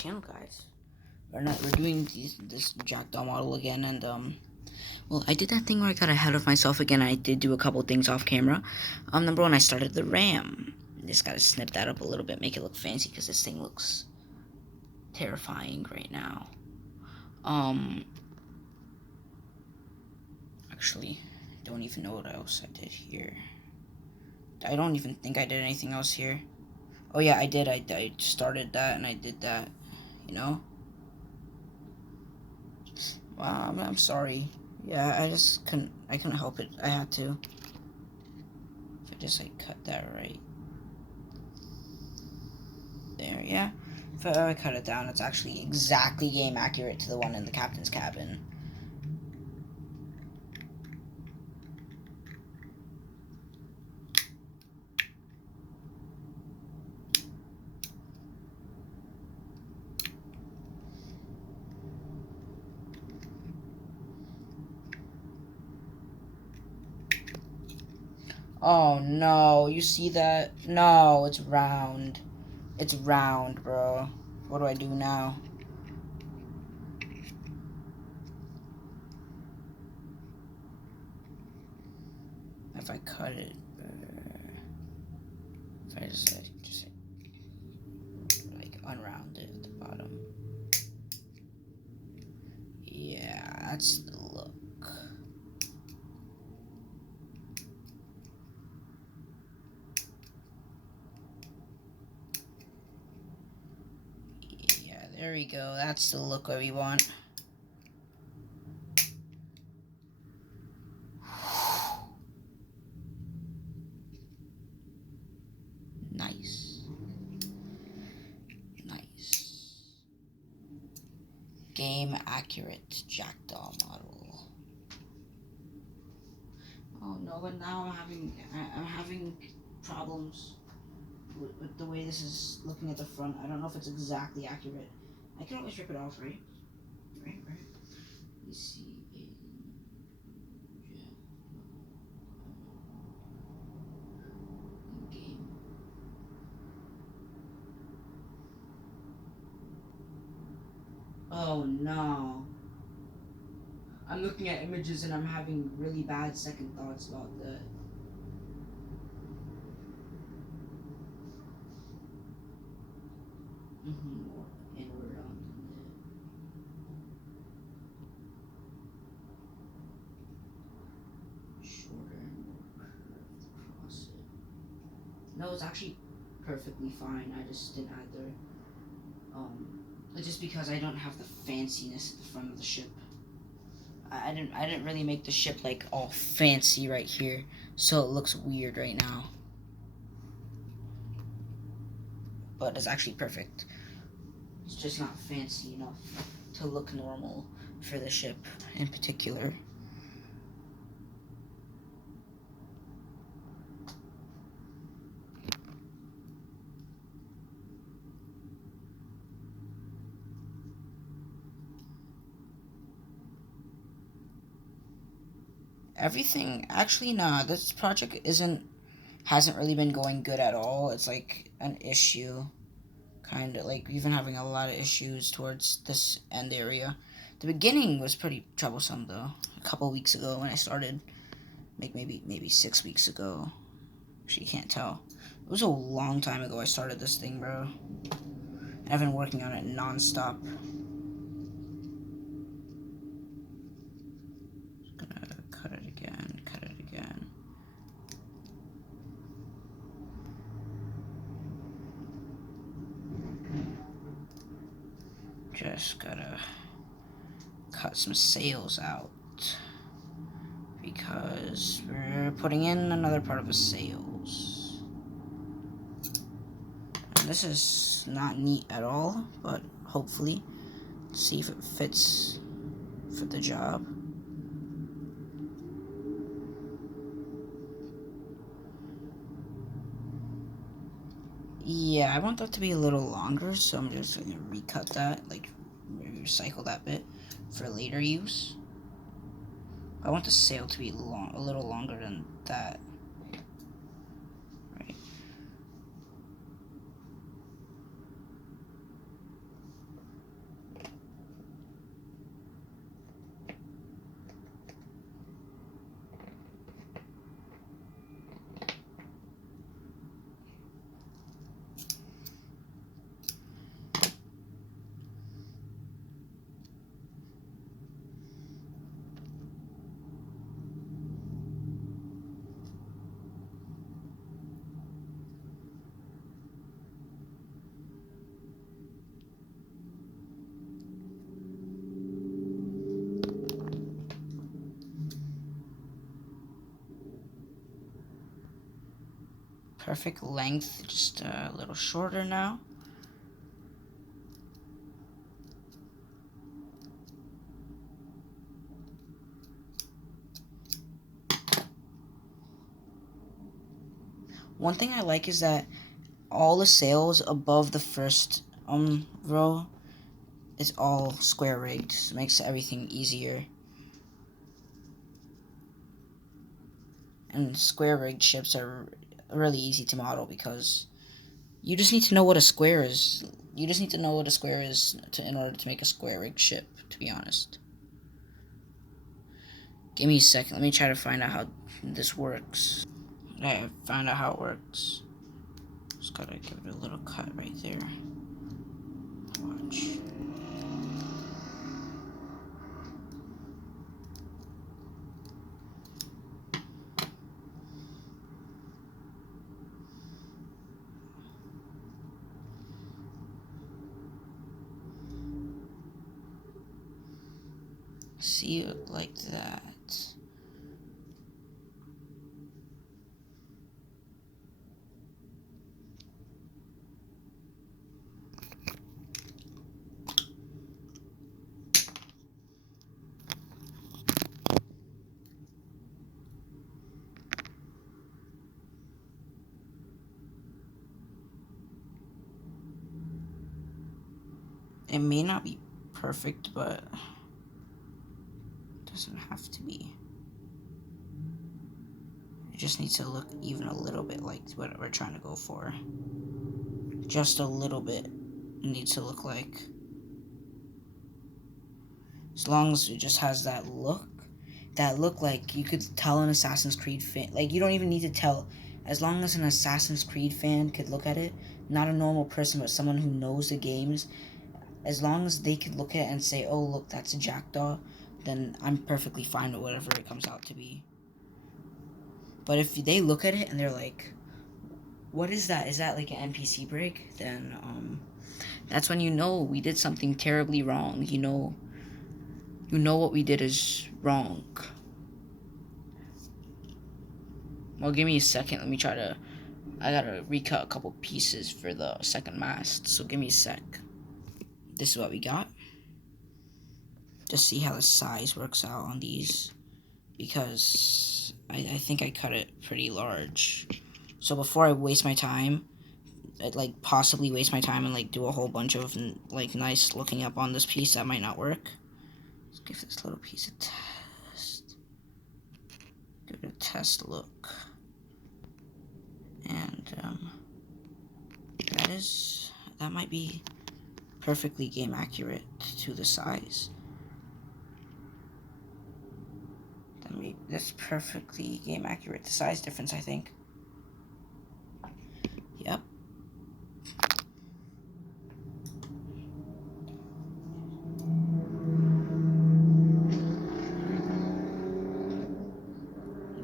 channel, guys. We're doing this Jackdaw model again, and well, I did that thing where I got ahead of myself again. I did do a couple things off camera. Number one, I started the RAM. Just gotta snip that up a little bit, make it look fancy, because this thing looks terrifying right now. Actually, don't even know what else I did here. I don't even think I did anything else here. Oh yeah, I did. I started that and I did that. You know. Wow, I'm sorry. Yeah, I couldn't help it. I had to. If I just like cut that right there, yeah. If I cut it down, it's actually exactly game accurate to the one in the captain's cabin. Oh no, you see that? No, it's round. It's round, bro. What do I do now? If I cut it, if I just like unround it at the bottom. Yeah, that's the look. Yeah, there we go. That's the look that we want. Nice. Nice. Game accurate Jackdaw model. Oh no, but now I'm having problems with the way this is looking at the front. I don't know if it's exactly accurate. I can always rip it off, right? Right. Let me see. Game. Oh no. I'm looking at images and I'm having really bad second thoughts about that. More inward onto the shorter and more curved across it. No, it's actually perfectly fine. I just didn't add the just because I don't have the fanciness at the front of the ship. I didn't really make the ship like all fancy right here, so it looks weird right now. But it's actually perfect. It's just not fancy enough to look normal for the ship in particular. Everything actually, nah, this project hasn't really been going good at all. It's like an issue, kind of like we've been having a lot of issues towards this end area. The beginning was pretty troublesome though. A couple weeks ago when I started, like maybe 6 weeks ago. Actually, you can't tell. It was a long time ago I started this thing, bro. And I've been working on it nonstop. Just gonna cut it again, cut it again. Just gotta cut some sails out because we're putting in another part of the sails. And this is not neat at all, but hopefully see if it fits for the job. Yeah, I want that to be a little longer, so I'm just gonna recut that, like recycle that bit for later use. I want the sail to be a little longer than that. Right. Perfect length, just a little shorter now. One thing I like is that all the sails above the first row is all square rigged. So it makes everything easier. And square rigged ships are really easy to model because you just need to know what a square is. You just need to know what a square is in order to make a square rigged ship, to be honest. Give me a second. Let me try to find out how this works. I found out how it works. Just gotta give it a little cut right there. Watch. See it like that. It may not be perfect, but it doesn't have to be. It just needs to look even a little bit like what we're trying to go for. Just a little bit it needs to look like. As long as it just has that look like you could tell an Assassin's Creed fan. Like, you don't even need to tell. As long as an Assassin's Creed fan could look at it, not a normal person, but someone who knows the games, as long as they could look at it and say, oh, look, that's a jackdaw, then I'm perfectly fine with whatever it comes out to be. But if they look at it and they're like, what is that? Is that like an NPC break? Then, that's when you know we did something terribly wrong. You know what we did is wrong. Well, give me a second. Let me try to... I gotta recut a couple pieces for the second mast, so give me a sec. This is what we got. Just see how the size works out on these, because I think I cut it pretty large. So before I waste my time, I'd like possibly waste my time and like do a whole bunch of like nice looking up on this piece that might not work. Let's give this little piece a test. Give it a test look. And that might be perfectly game accurate to the size. That's perfectly game accurate. The size difference, I think. Yep.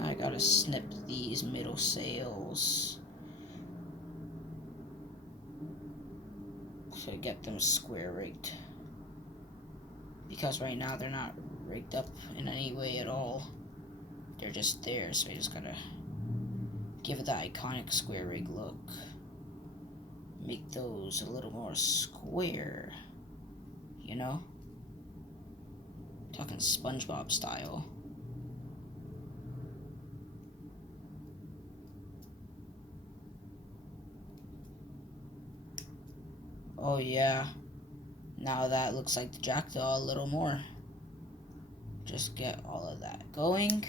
I gotta snip these middle sails to get them square rigged, because right now they're not rigged up in any way at all. They're just there, so I just gotta give it that iconic square rig look. Make those a little more square, you know? Talking SpongeBob style. Oh yeah, now that looks like the jackdaw a little more. Just get all of that going.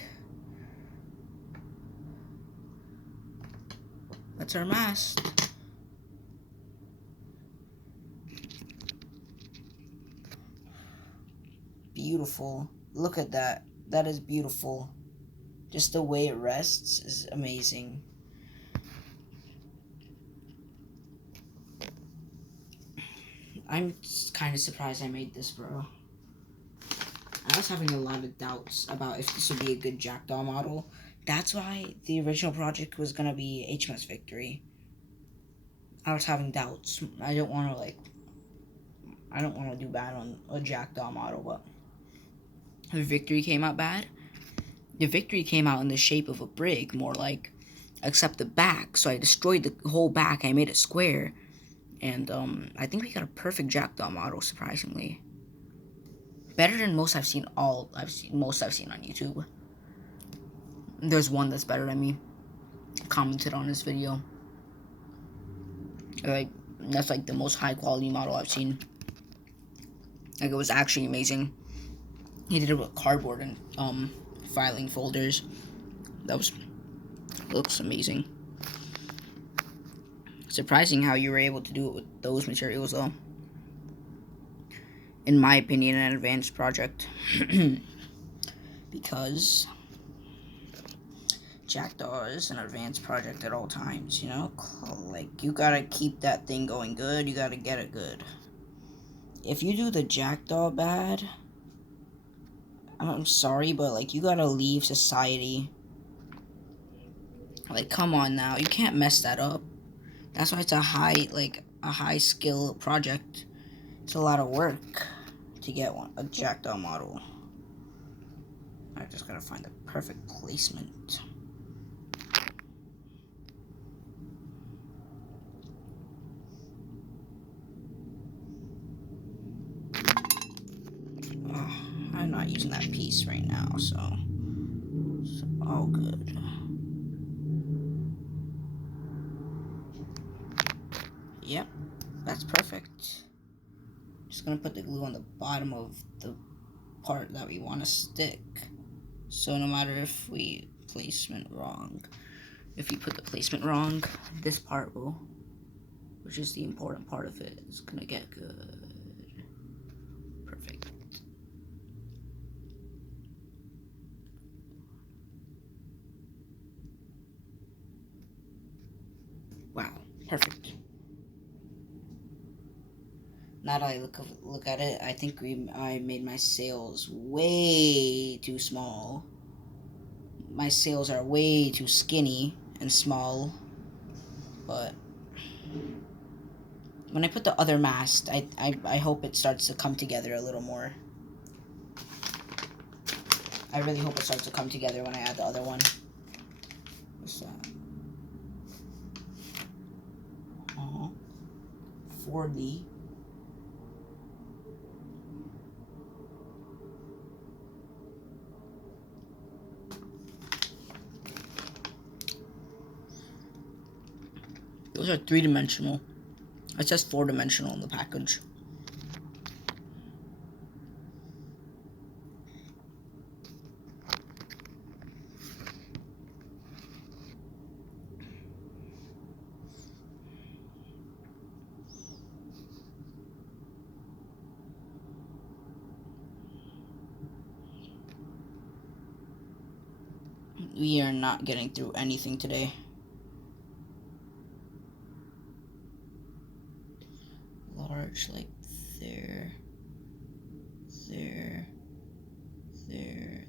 That's our mast. Beautiful. Look at that. That is beautiful. Just the way it rests is amazing. I'm kind of surprised I made this, bro. I was having a lot of doubts about if this would be a good jackdaw model. That's why the original project was going to be HMS Victory. I was having doubts. I don't want to do bad on a jackdaw model, but the Victory came out bad. The Victory came out in the shape of a brig, more like except the back. So I destroyed the whole back. I made it square. And I think we got a perfect Jackdaw model, surprisingly. Better than most I've seen on YouTube. There's one that's better than me. Commented on this video. Like, that's like the most high quality model I've seen. Like, it was actually amazing. He did it with cardboard and filing folders. Looks amazing. Surprising how you were able to do it with those materials, though. In my opinion, an advanced project. Because Jackdaw is an advanced project at all times, you know? Like, you gotta keep that thing going good, you gotta get it good. If you do the Jackdaw bad, I'm sorry, but, like, you gotta leave society. Like, come on now, you can't mess that up. That's why it's a high skill project. It's a lot of work to get a Jackdaw model. I just gotta find the perfect placement. Oh, I'm not using that piece right now, so it's all good. Yep, that's perfect. Just gonna put the glue on the bottom of the part that we want to stick. So no matter if we placement wrong, if you put the placement wrong, this part will, which is the important part of it, is gonna get good. Perfect. Wow, perfect. Now that I look at it, I think I made my sails way too small. My sails are way too skinny and small. But when I put the other mast, I hope it starts to come together a little more. I really hope it starts to come together when I add the other one. What's that? 4D. Those are 3-dimensional. It says 4-dimensional in the package. We are not getting through anything today. Large, like there, there, there.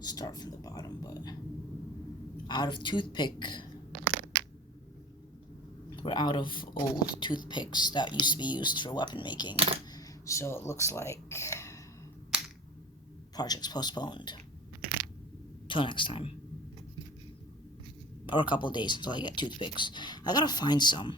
Start from the bottom, but out of toothpick. We're out of old toothpicks that used to be used for weapon making. So it looks like project's postponed. Till next time. Or a couple days until I get toothpicks. I gotta find some.